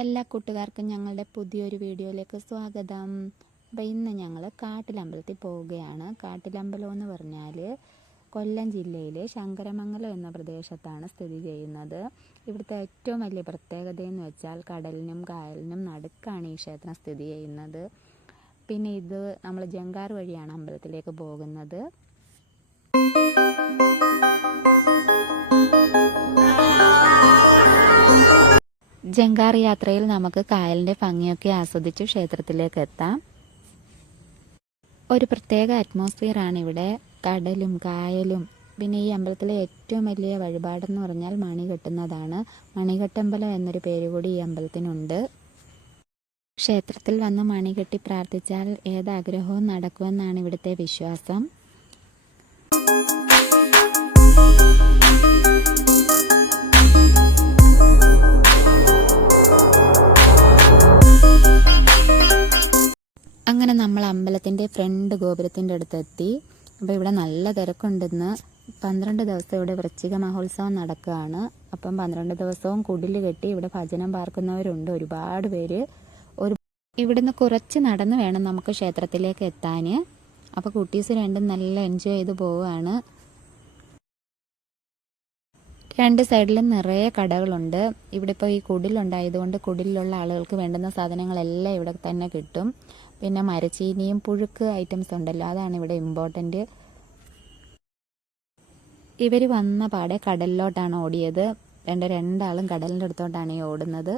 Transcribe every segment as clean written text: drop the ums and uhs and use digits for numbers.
എല്ലാ കൂട്ടുകാർക്കും ഞങ്ങളുടെ പുതിയൊരു വീഡിയോയിലേക്ക് സ്വാഗതം. അപ്പോൾ ഇന്ന് ഞങ്ങൾ കാട്ടിലമ്പലത്തിൽ പോവുകയാണ്. കാട്ടിലമ്പലം എന്ന് പറഞ്ഞാൽ കൊല്ലം ജില്ലയിലെ ശങ്കരമംഗലം എന്ന പ്രദേശത്താണ് സ്ഥിതി ചെയ്യുന്നത്. ഇവിടുത്തെ ഏറ്റവും വലിയ പ്രത്യേകതയെന്ന് വെച്ചാൽ കടലിനും കായലിനും നടുക്കാണ് ഈ ക്ഷേത്രം സ്ഥിതി ചെയ്യുന്നത്. പിന്നെ ഇത് നമ്മൾ ജങ്കാർ വഴിയാണ് അമ്പലത്തിലേക്ക് പോകുന്നത്. ജങ്കാർ യാത്രയിൽ നമുക്ക് കായലിൻ്റെ ഭംഗിയൊക്കെ ആസ്വദിച്ച് ക്ഷേത്രത്തിലേക്ക് എത്താം. ഒരു പ്രത്യേക അറ്റ്മോസ്ഫിയറാണ് ഇവിടെ. കടലും കായലും. പിന്നെ ഈ അമ്പലത്തിലെ ഏറ്റവും വലിയ വഴിപാടെന്ന് പറഞ്ഞാൽ മണി കെട്ടുന്നതാണ്. മണികെട്ടമ്പലം എന്നൊരു പേര് കൂടി ഈ അമ്പലത്തിനുണ്ട്. ക്ഷേത്രത്തിൽ വന്ന് മണി കെട്ടി പ്രാർത്ഥിച്ചാൽ ഏതാഗ്രഹവും നടക്കുമെന്നാണ് ഇവിടുത്തെ വിശ്വാസം. അങ്ങനെ നമ്മൾ അമ്പലത്തിൻ്റെ ഫ്രണ്ട് ഗോപുരത്തിൻ്റെ അടുത്തെത്തി. അപ്പോൾ ഇവിടെ നല്ല തിരക്കുണ്ടെന്ന്. 12 ദിവസം ഇവിടെ വൃശ്ചിക മഹോത്സവം നടക്കുകയാണ്. അപ്പം 12 ദിവസവും കുടിൽ കെട്ടി ഇവിടെ ഭജനം പാർക്കുന്നവരുണ്ട് ഒരുപാട് പേര്. ഇവിടുന്ന് കുറച്ച് നടന്ന് വേണം നമുക്ക് ക്ഷേത്രത്തിലേക്ക് എത്താൻ. അപ്പോൾ കുട്ടീസ് രണ്ടും നല്ല എൻജോയ് ചെയ്ത് പോവുകയാണ്. രണ്ട് സൈഡിലും നിറയെ കടകളുണ്ട്. ഇവിടെ ഇപ്പോൾ ഈ കുടിലുണ്ടായതുകൊണ്ട് കുടിലുള്ള ആളുകൾക്ക് വേണ്ടുന്ന സാധനങ്ങളെല്ലാം ഇവിടെ തന്നെ കിട്ടും. പിന്നെ മരച്ചീനിയും പുഴുക്ക് ഐറ്റംസ് ഉണ്ടല്ലോ, അതാണ് ഇവിടെ ഇമ്പോർട്ടൻറ്റ്. ഇവർ വന്ന പാടെ കടലിലോട്ടാണ് ഓടിയത്. രണ്ടാളും കടലിൻ്റെ അടുത്തോട്ടാണ് ഈ ഓടുന്നത്.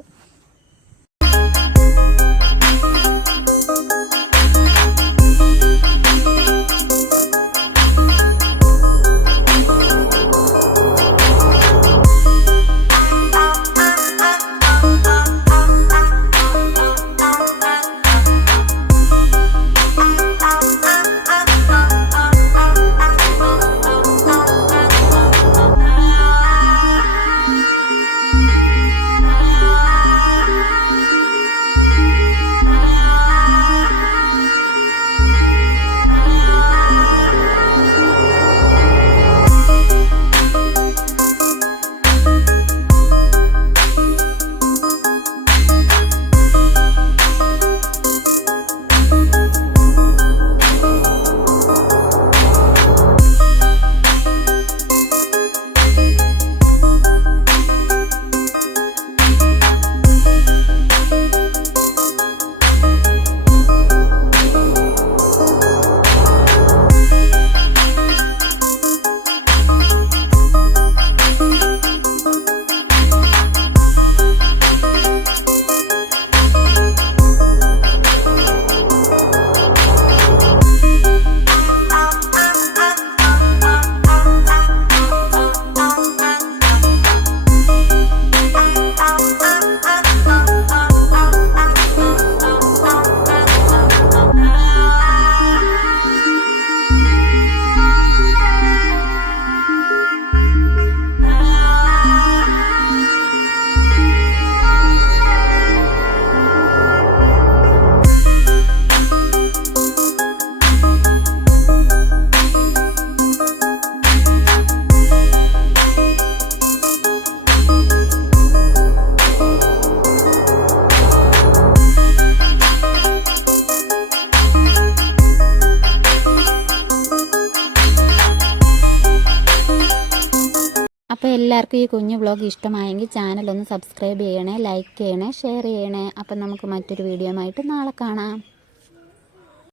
അപ്പോൾ എല്ലാവർക്കും ഈ കുഞ്ഞു വ്ളോഗ് ഇഷ്ടമായെങ്കിൽ ചാനൽ ഒന്ന് സബ്സ്ക്രൈബ് ചെയ്യണേ, ലൈക്ക് ചെയ്യണേ, ഷെയർ ചെയ്യണേ. അപ്പം നമുക്ക് മറ്റൊരു വീഡിയോ ആയിട്ട് നാളെ കാണാം.